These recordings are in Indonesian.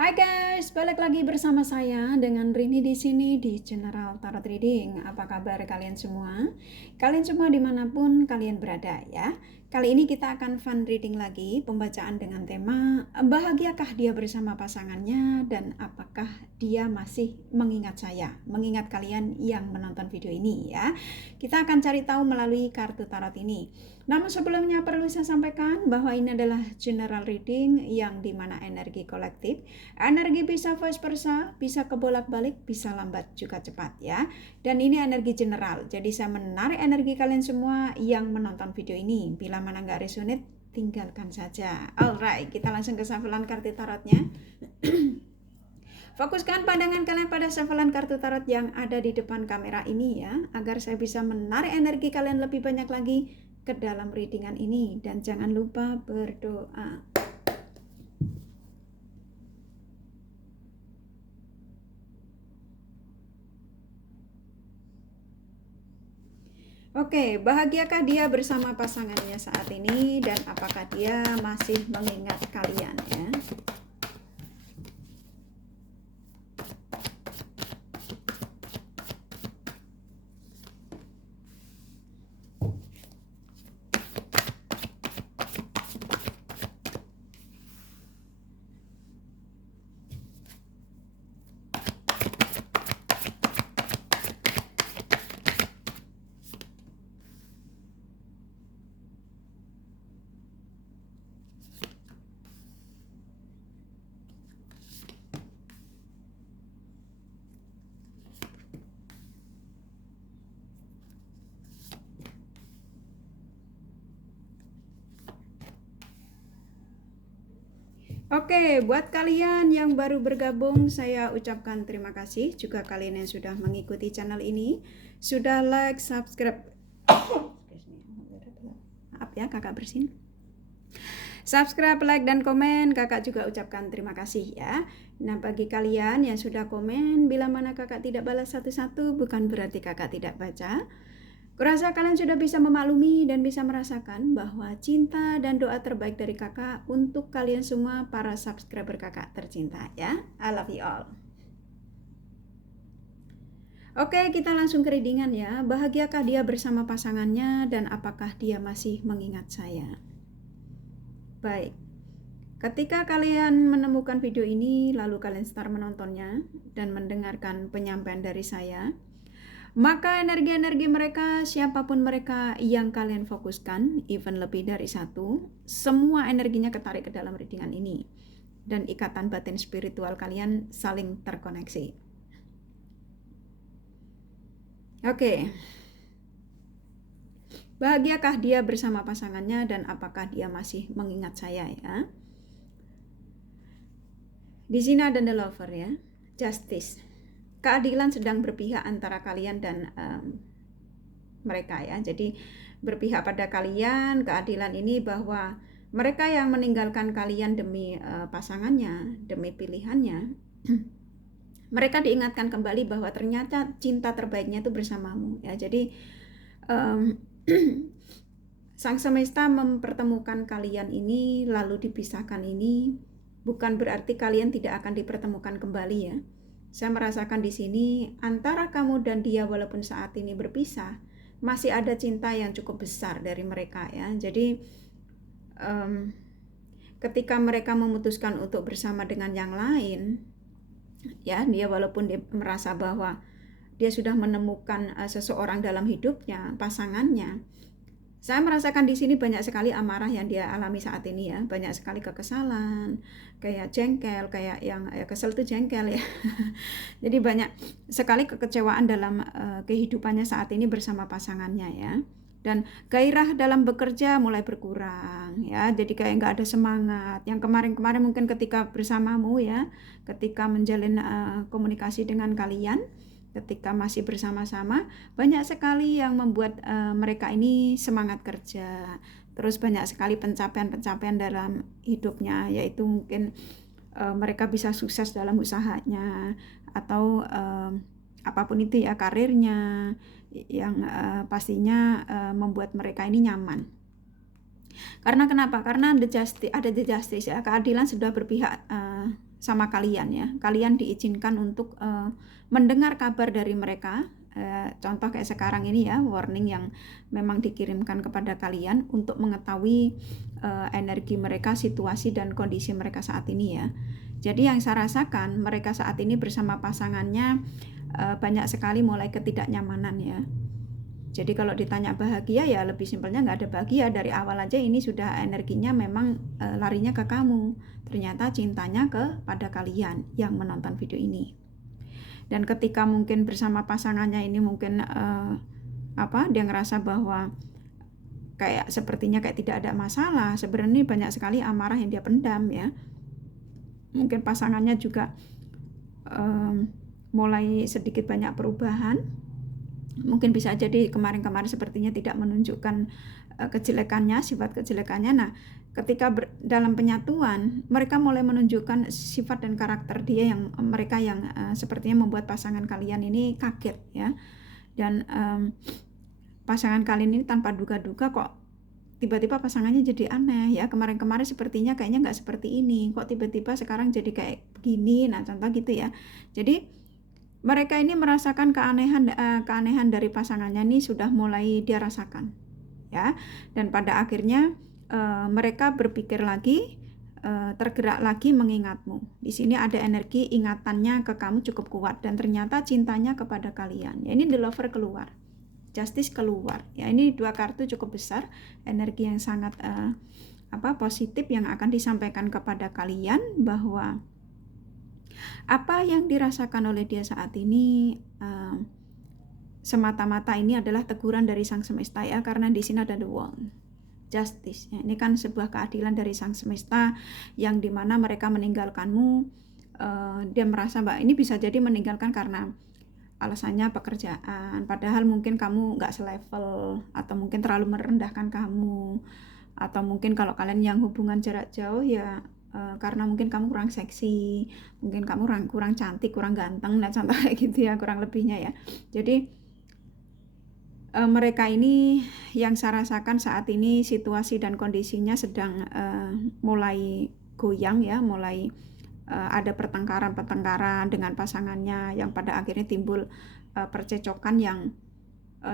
Hai guys, balik lagi bersama saya dengan Rini di sini di General Tarot Reading. Apa kabar kalian semua? Kalian semua dimanapun kalian berada ya. Kali ini kita akan fun reading lagi, pembacaan dengan tema bahagiakah dia bersama pasangannya dan apakah dia masih mengingat saya, mengingat kalian yang menonton video ini ya. Kita akan cari tahu melalui kartu tarot ini. Namun sebelumnya perlu saya sampaikan bahwa ini adalah general reading yang dimana energi kolektif. Energi bisa vice versa, bisa kebolak-balik, bisa lambat juga cepat ya. Dan ini energi general, jadi saya menarik energi kalian semua yang menonton video ini. Bila mana nggak resonate, tinggalkan saja. Alright, kita langsung ke shufflean kartu tarotnya. Fokuskan pandangan kalian pada shufflean kartu tarot yang ada di depan kamera ini ya, agar saya bisa menarik energi kalian lebih banyak lagi ke dalam readingan ini. Dan jangan lupa berdoa. Oke, bahagiakah dia bersama pasangannya saat ini dan apakah dia masih mengingat kalian ya? Oke, buat kalian yang baru bergabung, saya ucapkan terima kasih. Juga kalian yang sudah mengikuti channel ini, sudah like, subscribe. Maaf ya, kakak bersin. Subscribe, like, dan komen, kakak juga ucapkan terima kasih ya. Nah, bagi kalian yang sudah komen, bila mana kakak tidak balas satu-satu, bukan berarti kakak tidak baca. Kurasa kalian sudah bisa memaklumi dan bisa merasakan bahwa cinta dan doa terbaik dari kakak untuk kalian semua para subscriber kakak tercinta ya. I love you all. Oke, kita langsung ke readingan ya. Bahagiakah dia bersama pasangannya dan apakah dia masih mengingat saya? Baik. Ketika kalian menemukan video ini, lalu kalian start menontonnya dan mendengarkan penyampaian dari saya, maka energi-energi mereka, siapapun mereka yang kalian fokuskan, even lebih dari satu, semua energinya ketarik ke dalam readingan ini. Dan ikatan batin spiritual kalian saling terkoneksi. Oke. Bahagiakah dia bersama pasangannya dan apakah dia masih mengingat saya ya? Di sini ada the lover ya. Justice. Keadilan sedang berpihak antara kalian dan mereka ya. Jadi berpihak pada kalian, keadilan ini bahwa mereka yang meninggalkan kalian demi pasangannya, demi pilihannya, mereka diingatkan kembali bahwa ternyata cinta terbaiknya itu bersamamu ya. Jadi Sang Semesta mempertemukan kalian ini lalu dipisahkan ini bukan berarti kalian tidak akan dipertemukan kembali ya. Saya merasakan di sini antara kamu dan dia walaupun saat ini berpisah, masih ada cinta yang cukup besar dari mereka ya. Jadi ketika mereka memutuskan untuk bersama dengan yang lain, ya dia walaupun dia merasa bahwa dia sudah menemukan seseorang dalam hidupnya, pasangannya. Saya merasakan di sini banyak sekali amarah yang dia alami saat ini ya, banyak sekali kekesalan, kayak jengkel, kayak yang kesel tuh jengkel ya. Jadi banyak sekali kekecewaan dalam kehidupannya saat ini bersama pasangannya ya. Dan gairah dalam bekerja mulai berkurang ya, jadi kayak nggak ada semangat. Yang kemarin-kemarin mungkin ketika bersamamu ya, ketika menjalin komunikasi dengan kalian, ketika masih bersama-sama, banyak sekali yang membuat mereka ini semangat kerja. Terus banyak sekali pencapaian-pencapaian dalam hidupnya, yaitu mungkin mereka bisa sukses dalam usahanya atau apapun itu ya, karirnya yang pastinya membuat mereka ini nyaman. Karena kenapa? Karena ada the justice ya, keadilan sudah berpihak sama kalian ya. Kalian diizinkan untuk mendengar kabar dari mereka. Contoh kayak sekarang ini ya, warning yang memang dikirimkan kepada kalian untuk mengetahui energi mereka, situasi dan kondisi mereka saat ini ya. Jadi yang saya rasakan mereka saat ini bersama pasangannya banyak sekali mulai ketidaknyamanan ya. Jadi kalau ditanya bahagia ya lebih simpelnya nggak ada bahagia, dari awal aja ini sudah energinya memang larinya ke kamu. Ternyata cintanya kepada kalian yang menonton video ini. Dan ketika mungkin bersama pasangannya ini mungkin dia ngerasa bahwa kayak sepertinya kayak tidak ada masalah, sebenarnya banyak sekali amarah yang dia pendam ya. Mungkin pasangannya juga mulai sedikit banyak perubahan. Mungkin bisa jadi kemarin-kemarin sepertinya tidak menunjukkan kejelekannya, sifat kejelekannya. Nah, ketika dalam penyatuan, mereka mulai menunjukkan sifat dan karakter dia yang mereka yang sepertinya membuat pasangan kalian ini kaget ya. Dan pasangan kalian ini tanpa duga-duga kok tiba-tiba pasangannya jadi aneh ya. Kemarin-kemarin sepertinya kayaknya nggak seperti ini, kok tiba-tiba sekarang jadi kayak begini. Nah, contoh gitu ya. Jadi mereka ini merasakan keanehan dari pasangannya ini sudah mulai dia rasakan ya, dan pada akhirnya mereka berpikir lagi, tergerak lagi mengingatmu. Di sini ada energi ingatannya ke kamu cukup kuat dan ternyata cintanya kepada kalian ya. Ini the lover keluar, justice keluar ya. Ini 2 kartu cukup besar, energi yang sangat positif yang akan disampaikan kepada kalian bahwa apa yang dirasakan oleh dia saat ini semata-mata ini adalah teguran dari Sang Semesta ya, karena di sini ada the wand, justice ya. Ini kan sebuah keadilan dari Sang Semesta yang dimana mereka meninggalkanmu. Dia merasa bahwa ini bisa jadi meninggalkan karena alasannya pekerjaan, padahal mungkin kamu nggak selevel atau mungkin terlalu merendahkan kamu, atau mungkin kalau kalian yang hubungan jarak jauh ya karena mungkin kamu kurang seksi, mungkin kamu kurang cantik, kurang ganteng, nah contoh kayak gitu ya, kurang lebihnya ya. Jadi mereka ini yang saya rasakan saat ini situasi dan kondisinya sedang mulai goyang ya, mulai ada pertengkaran dengan pasangannya yang pada akhirnya timbul percecokan yang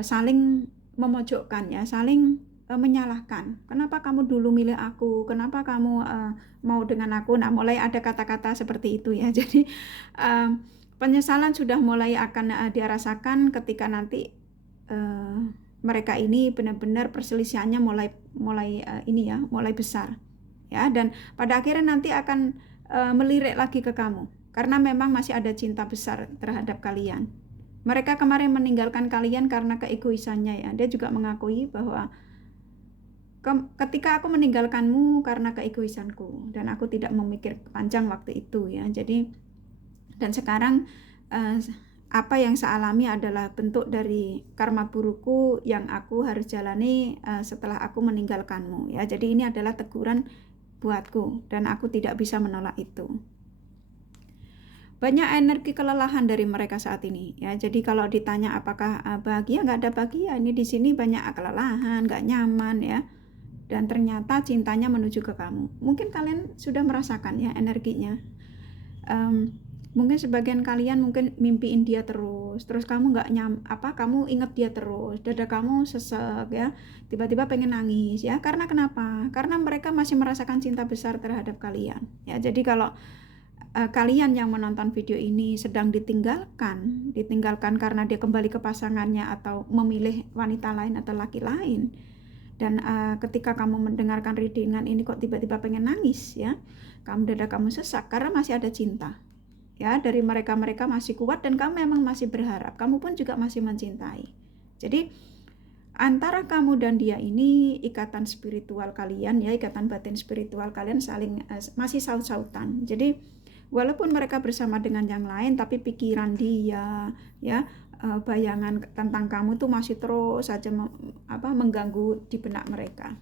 saling memojokkan ya, saling menyalahkan. Kenapa kamu dulu milih aku? Kenapa kamu mau dengan aku? Nah, mulai ada kata-kata seperti itu ya. Jadi penyesalan sudah mulai akan dia rasakan ketika nanti mereka ini benar-benar perselisihannya mulai besar ya, dan pada akhirnya nanti akan melirik lagi ke kamu karena memang masih ada cinta besar terhadap kalian. Mereka kemarin meninggalkan kalian karena keegoisannya ya. Dia juga mengakui bahwa ketika aku meninggalkanmu karena keegoisanku dan aku tidak memikir panjang waktu itu ya. Jadi dan sekarang apa yang saya alami adalah bentuk dari karma burukku yang aku harus jalani setelah aku meninggalkanmu ya. Jadi ini adalah teguran buatku dan aku tidak bisa menolak itu. Banyak energi kelelahan dari mereka saat ini ya. Jadi kalau ditanya apakah bahagia, nggak ada bahagia. Ini di sini banyak kelelahan, nggak nyaman ya. Dan ternyata cintanya menuju ke kamu. Mungkin kalian sudah merasakan ya energinya. Mungkin sebagian kalian mungkin mimpiin dia terus kamu nggak kamu inget dia terus, dada kamu sesek ya, tiba-tiba pengen nangis ya. Karena kenapa? Karena mereka masih merasakan cinta besar terhadap kalian ya. Jadi kalau kalian yang menonton video ini sedang ditinggalkan karena dia kembali ke pasangannya atau memilih wanita lain atau laki lain, dan ketika kamu mendengarkan readingan ini kok tiba-tiba pengen nangis ya, dada kamu sesak karena masih ada cinta ya dari mereka masih kuat dan kamu memang masih berharap, kamu pun juga masih mencintai. Jadi antara kamu dan dia ini ikatan spiritual kalian ya, ikatan batin spiritual kalian saling masih saut-sautan. Jadi walaupun mereka bersama dengan yang lain, tapi pikiran dia ya, bayangan tentang kamu tuh masih terus saja mengganggu di benak mereka.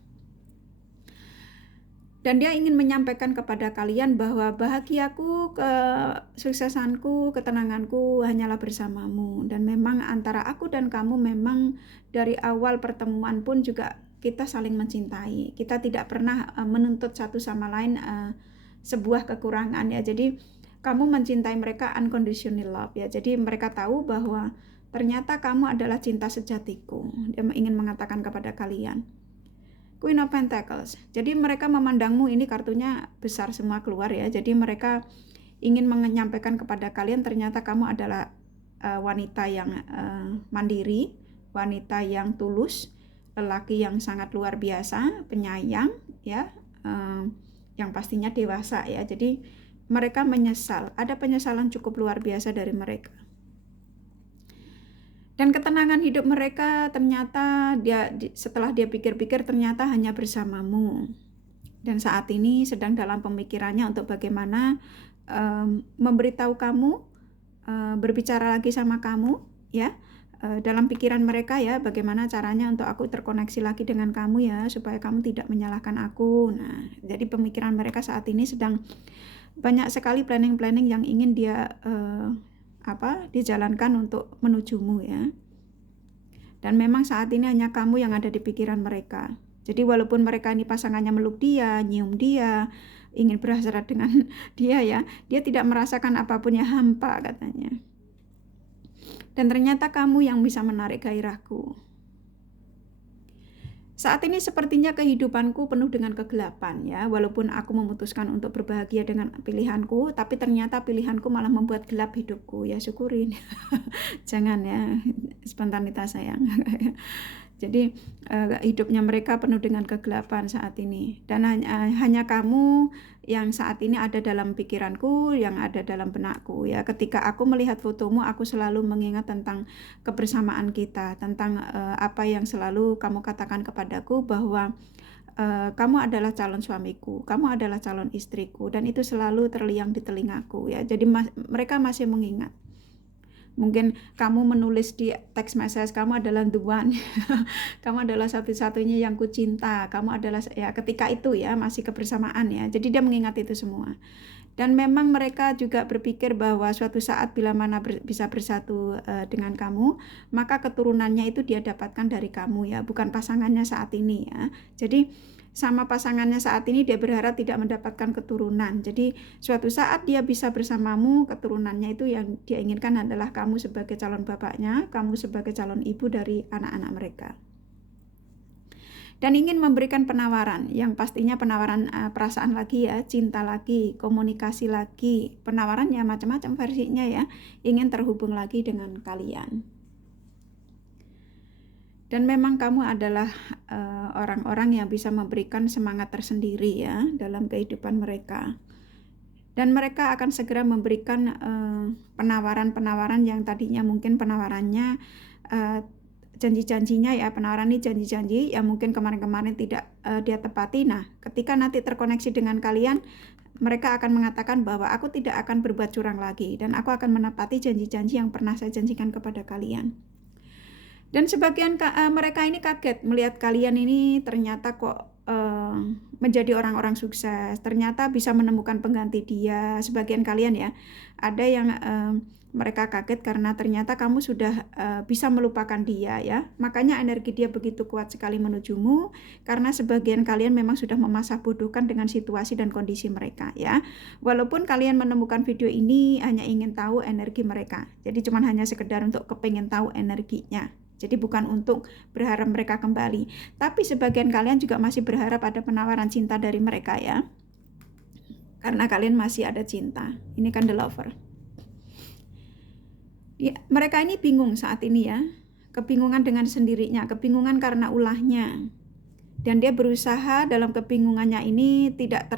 Dan dia ingin menyampaikan kepada kalian bahwa bahagiaku, kesuksesanku, ketenanganku hanyalah bersamamu. Dan memang antara aku dan kamu memang dari awal pertemuan pun juga kita saling mencintai. Kita tidak pernah menuntut satu sama lain sebuah kekurangan ya. Jadi kamu mencintai mereka unconditional love ya. Jadi mereka tahu bahwa ternyata kamu adalah cinta sejatiku. Dia ingin mengatakan kepada kalian. Queen of Pentacles. Jadi mereka memandangmu, ini kartunya besar semua keluar ya. Jadi mereka ingin menyampaikan kepada kalian ternyata kamu adalah wanita yang mandiri, wanita yang tulus, lelaki yang sangat luar biasa, penyayang ya, yang pastinya dewasa ya. Jadi mereka menyesal, ada penyesalan cukup luar biasa dari mereka. Dan ketenangan hidup mereka ternyata setelah dia pikir-pikir ternyata hanya bersamamu. Dan saat ini sedang dalam pemikirannya untuk bagaimana memberitahu kamu, berbicara lagi sama kamu ya. Dalam pikiran mereka ya, bagaimana caranya untuk aku terkoneksi lagi dengan kamu ya, supaya kamu tidak menyalahkan aku. Nah, jadi pemikiran mereka saat ini sedang banyak sekali planning-planning yang ingin dia dijalankan untuk menujumu ya. Dan memang saat ini hanya kamu yang ada di pikiran mereka. Jadi walaupun mereka ini pasangannya meluk dia, nyium dia, ingin berhasrat dengan dia ya, dia tidak merasakan apapun ya, hampa katanya. Dan ternyata kamu yang bisa menarik gairahku. Saat ini sepertinya kehidupanku penuh dengan kegelapan ya, walaupun aku memutuskan untuk berbahagia dengan pilihanku, tapi ternyata pilihanku malah membuat gelap hidupku ya, syukurin. Jangan ya, spontanitas sayang. Jadi hidupnya mereka penuh dengan kegelapan saat ini, dan hanya kamu yang saat ini ada dalam pikiranku, yang ada dalam benakku ya. Ketika aku melihat fotomu, aku selalu mengingat tentang kebersamaan kita, tentang apa yang selalu kamu katakan kepadaku, bahwa kamu adalah calon suamiku, kamu adalah calon istriku, dan itu selalu terliang di telingaku ya. Jadi mereka masih mengingat. Mungkin kamu menulis di text message, kamu adalah the one, kamu adalah satu-satunya yang ku cinta, kamu adalah ya, ketika itu ya masih kebersamaan ya. Jadi dia mengingat itu semua. Dan memang mereka juga berpikir bahwa suatu saat bila mana bisa bersatu dengan kamu, maka keturunannya itu dia dapatkan dari kamu ya, bukan pasangannya saat ini ya. Jadi sama pasangannya saat ini dia berharap tidak mendapatkan keturunan. Jadi suatu saat dia bisa bersamamu, keturunannya itu yang dia inginkan adalah kamu sebagai calon bapaknya, kamu sebagai calon ibu dari anak-anak mereka. Dan ingin memberikan penawaran, yang pastinya penawaran perasaan lagi ya, cinta lagi, komunikasi lagi, penawarannya macam-macam versinya ya, ingin terhubung lagi dengan kalian. Dan memang kamu adalah orang-orang yang bisa memberikan semangat tersendiri ya dalam kehidupan mereka. Dan mereka akan segera memberikan penawaran-penawaran yang tadinya mungkin penawarannya janji-janjinya ya, penawaran ini janji-janji yang mungkin kemarin-kemarin tidak dia tepati. Nah, ketika nanti terkoneksi dengan kalian, mereka akan mengatakan bahwa aku tidak akan berbuat curang lagi dan aku akan menepati janji-janji yang pernah saya janjikan kepada kalian. Dan sebagian mereka ini kaget melihat kalian ini ternyata kok menjadi orang-orang sukses, ternyata bisa menemukan pengganti dia. Sebagian kalian ya, ada yang mereka kaget karena ternyata kamu sudah bisa melupakan dia ya. Makanya energi dia begitu kuat sekali menujumu, karena sebagian kalian memang sudah memasah bodohkan dengan situasi dan kondisi mereka ya. Walaupun kalian menemukan video ini hanya ingin tahu energi mereka, jadi cuma hanya sekedar untuk kepingin tahu energinya. Jadi bukan untuk berharap mereka kembali, tapi sebagian kalian juga masih berharap ada penawaran cinta dari mereka ya. Karena kalian masih ada cinta. Ini kan the lover. Ya, mereka ini bingung saat ini ya. Kebingungan dengan sendirinya, kebingungan karena ulahnya. Dan dia berusaha dalam kebingungannya ini tidak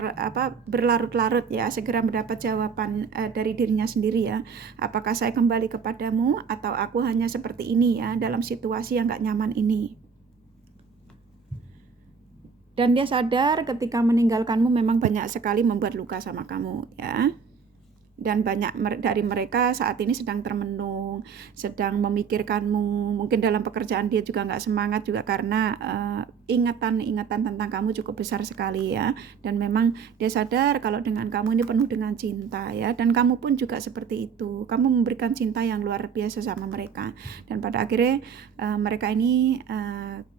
berlarut-larut ya, segera mendapat jawaban dari dirinya sendiri ya. Apakah saya kembali kepadamu atau aku hanya seperti ini ya dalam situasi yang gak nyaman ini. Dan dia sadar ketika meninggalkanmu memang banyak sekali membuat luka sama kamu ya. Dan banyak dari mereka saat ini sedang termenung, sedang memikirkanmu. Mungkin dalam pekerjaan dia juga nggak semangat juga karena ingatan-ingatan tentang kamu cukup besar sekali ya. Dan memang dia sadar kalau dengan kamu ini penuh dengan cinta ya. Dan kamu pun juga seperti itu. Kamu memberikan cinta yang luar biasa sama mereka. Dan pada akhirnya mereka ini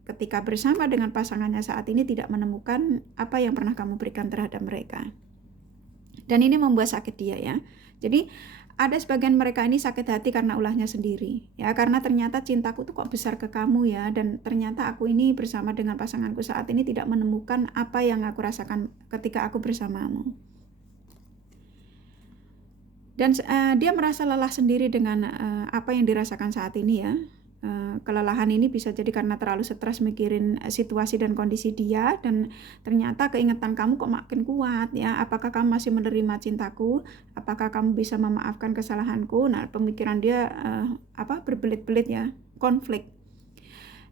ketika bersama dengan pasangannya saat ini tidak menemukan apa yang pernah kamu berikan terhadap mereka. Dan ini membuat sakit dia ya. Jadi ada sebagian mereka ini sakit hati karena ulahnya sendiri ya, karena ternyata cintaku tuh kok besar ke kamu ya, dan ternyata aku ini bersama dengan pasanganku saat ini tidak menemukan apa yang aku rasakan ketika aku bersamamu. Dan dia merasa lelah sendiri dengan apa yang dirasakan saat ini ya. Kelelahan ini bisa jadi karena terlalu stres mikirin situasi dan kondisi dia, dan ternyata keingetan kamu kok makin kuat ya. Apakah kamu masih menerima cintaku? Apakah kamu bisa memaafkan kesalahanku? Nah, pemikiran dia berbelit-belit ya, konflik.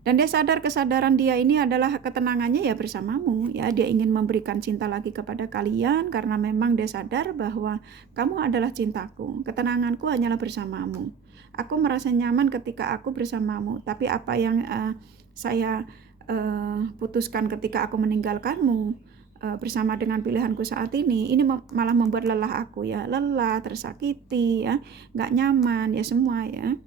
Dan dia sadar, kesadaran dia ini adalah ketenangannya ya bersamamu ya. Dia ingin memberikan cinta lagi kepada kalian karena memang dia sadar bahwa kamu adalah cintaku. Ketenanganku hanyalah bersamamu. Aku merasa nyaman ketika aku bersamamu. Tapi apa yang saya putuskan ketika aku meninggalkanmu bersama dengan pilihanku saat ini malah membuat lelah aku ya. Lelah, tersakiti ya, nggak nyaman ya, semua ya.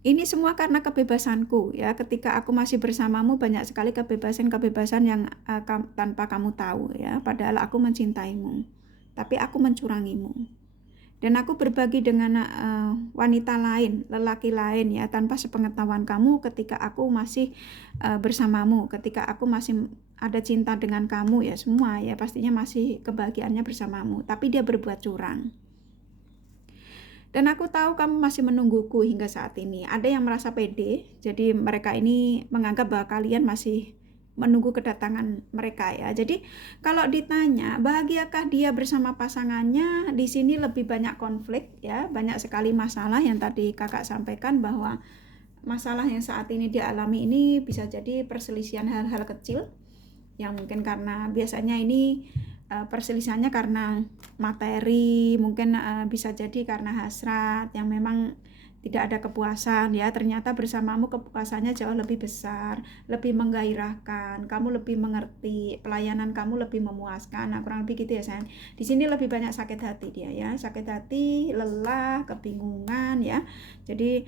Ini semua karena kebebasanku ya. Ketika aku masih bersamamu banyak sekali kebebasan-kebebasan yang tanpa kamu tahu ya. Padahal aku mencintaimu, tapi aku mencurangimu. Dan aku berbagi dengan wanita lain, lelaki lain ya, tanpa sepengetahuan kamu ketika aku masih bersamamu, ketika aku masih ada cinta dengan kamu ya, semua ya pastinya masih kebahagiaannya bersamamu. Tapi dia berbuat curang. Dan aku tahu kamu masih menungguku hingga saat ini. Ada yang merasa pede, jadi mereka ini menganggap bahwa kalian masih menunggu kedatangan mereka ya. Jadi kalau ditanya bahagiakah dia bersama pasangannya, di sini lebih banyak konflik ya, banyak sekali masalah yang tadi kakak sampaikan, bahwa masalah yang saat ini dialami ini bisa jadi perselisihan hal-hal kecil yang mungkin karena biasanya ini perselisihannya karena materi, mungkin bisa jadi karena hasrat yang memang tidak ada kepuasan ya. Ternyata bersamamu kepuasannya jauh lebih besar, lebih menggairahkan, kamu lebih mengerti, pelayanan kamu lebih memuaskan. Nah, kurang lebih gitu ya sayang. Di sini lebih banyak sakit hati dia ya, sakit hati, lelah, kebingungan ya. Jadi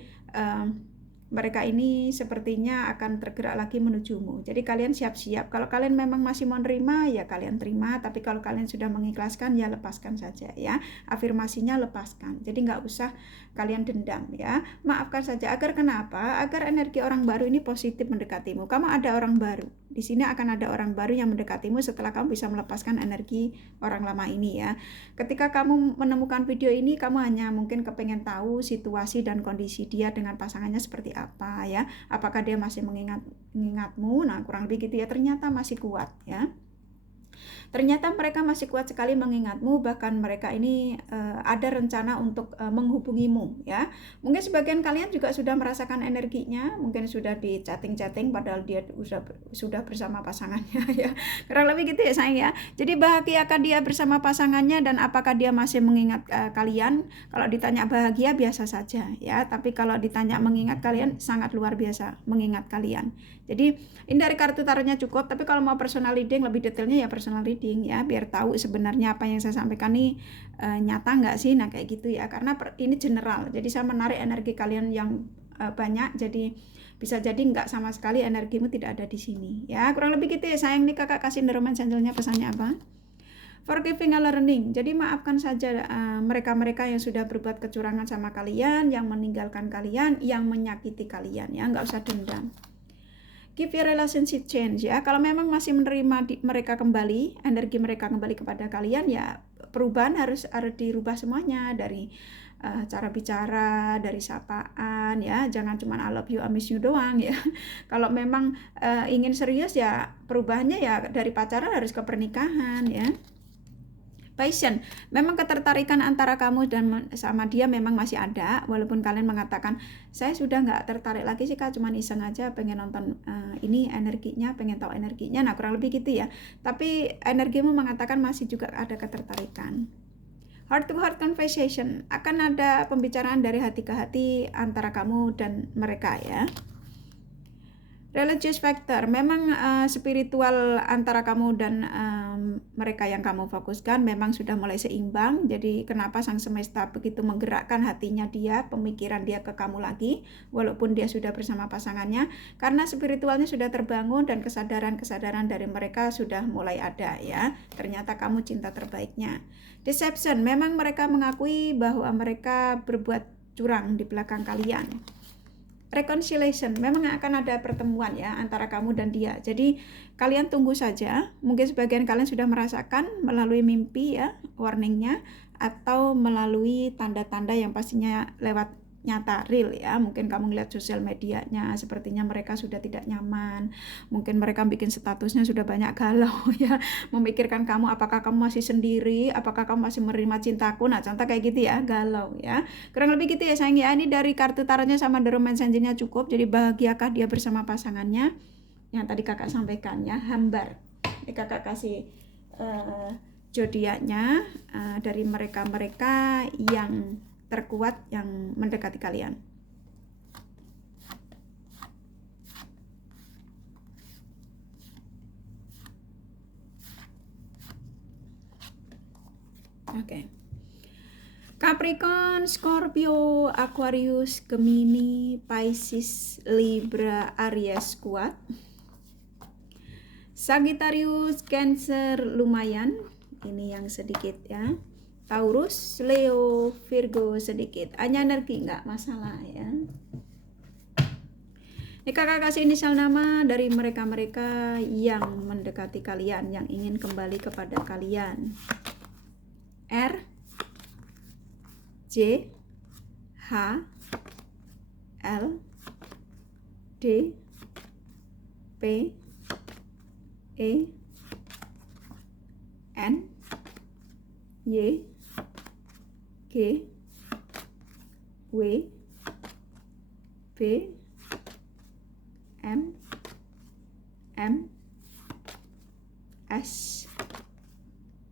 mereka ini sepertinya akan tergerak lagi menujumu. Jadi kalian siap-siap. Kalau kalian memang masih mau nerima, ya kalian terima. Tapi kalau kalian sudah mengikhlaskan, ya lepaskan saja ya. Afirmasinya lepaskan. Jadi nggak usah kalian dendam ya. Maafkan saja. Agar kenapa? Agar energi orang baru ini positif mendekatimu. Kamu ada orang baru. Di sini akan ada orang baru yang mendekatimu setelah kamu bisa melepaskan energi orang lama ini ya. Ketika kamu menemukan video ini, kamu hanya mungkin kepengen tahu situasi dan kondisi dia dengan pasangannya seperti apa ya. Apakah dia masih mengingatmu? Nah, kurang lebih gitu ya. Ternyata masih kuat ya. Ternyata mereka masih kuat sekali mengingatmu, bahkan mereka ini ada rencana untuk menghubungimu ya. Mungkin sebagian kalian juga sudah merasakan energinya, mungkin sudah di chatting-chatting padahal dia sudah bersama pasangannya ya. Kurang lebih gitu ya sayang ya. Jadi bahagiakah dia bersama pasangannya, dan apakah dia masih mengingat kalian? Kalau ditanya bahagia biasa saja ya, tapi kalau ditanya mengingat kalian, sangat luar biasa mengingat kalian. Jadi ini dari kartu tarotnya cukup, tapi kalau mau personal reading lebih detailnya ya personal reading ya, biar tahu sebenarnya apa yang saya sampaikan nih nyata nggak sih. Nah kayak gitu ya, karena ini general, jadi saya menarik energi kalian yang banyak, jadi bisa jadi nggak sama sekali energimu tidak ada di sini ya. Kurang lebih gitu ya sayang. Nih kakak kasih Enderman Angel-nya pesannya apa? Forgiving and learning. Jadi maafkan saja mereka-mereka yang sudah berbuat kecurangan sama kalian, yang meninggalkan kalian, yang menyakiti kalian ya. Nggak usah dendam. Give your relationship change ya. Kalau memang masih menerima mereka kembali, energi mereka kembali kepada kalian, ya perubahan harus dirubah semuanya, dari cara bicara, dari sapaan ya. Jangan cuma I love you, I miss you doang ya. Kalau memang ingin serius ya perubahannya ya dari pacaran harus ke pernikahan ya. Passion, memang ketertarikan antara kamu dan sama dia memang masih ada, walaupun kalian mengatakan saya sudah nggak tertarik lagi sih kak, cuma iseng aja pengen nonton ini energinya, pengen tahu energinya. Nah kurang lebih gitu ya, tapi energimu mengatakan masih juga ada ketertarikan. Heart to heart conversation, akan ada pembicaraan dari hati ke hati antara kamu dan mereka ya. Religious factor, memang spiritual antara kamu dan mereka yang kamu fokuskan memang sudah mulai seimbang. Jadi kenapa sang semesta begitu menggerakkan hatinya dia, pemikiran dia ke kamu lagi, walaupun dia sudah bersama pasangannya, karena spiritualnya sudah terbangun dan kesadaran-kesadaran dari mereka sudah mulai ada ya. Ternyata kamu cinta terbaiknya. Deception, memang mereka mengakui bahwa mereka berbuat curang di belakang kalian. Reconciliation, memang akan ada pertemuan ya antara kamu dan dia. Jadi kalian tunggu saja. Mungkin sebagian kalian sudah merasakan melalui mimpi ya, warningnya, atau melalui tanda-tanda yang pastinya lewat nyata real ya. Mungkin kamu lihat sosial medianya, sepertinya mereka sudah tidak nyaman. Mungkin mereka bikin statusnya sudah banyak galau ya, memikirkan kamu, apakah kamu masih sendiri, apakah kamu masih menerima cintaku. Nah contoh kayak gitu ya, galau ya. Kurang lebih gitu ya sayang ya. Ini dari kartu tarotnya sama The Romance Engine-nya cukup. Jadi bahagiakah dia bersama pasangannya? Yang tadi kakak sampaikan ya, hambar. Ini kakak kasih zodiaknya dari mereka-mereka yang terkuat yang mendekati kalian. Oke. Capricorn, Scorpio, Aquarius, Gemini, Pisces, Libra, Aries kuat. Sagittarius, Cancer lumayan. Ini yang sedikit ya. Taurus, Leo, Virgo sedikit. Hanya energi nggak masalah ya. Ini kakak kasih inisial nama dari mereka-mereka yang mendekati kalian, yang ingin kembali kepada kalian. R, J, H, L, D, P, E, N, Y, G, W, B, M, S,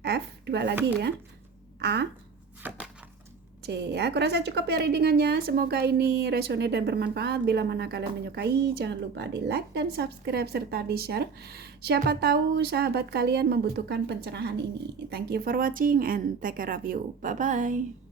F, dua lagi ya, A, C ya. Aku rasa cukup ya readingannya. Semoga ini resonate dan bermanfaat. Bila mana kalian menyukai, jangan lupa di like dan subscribe serta di share. Siapa tahu sahabat kalian membutuhkan pencerahan ini. Thank you for watching and take care of you. Bye bye.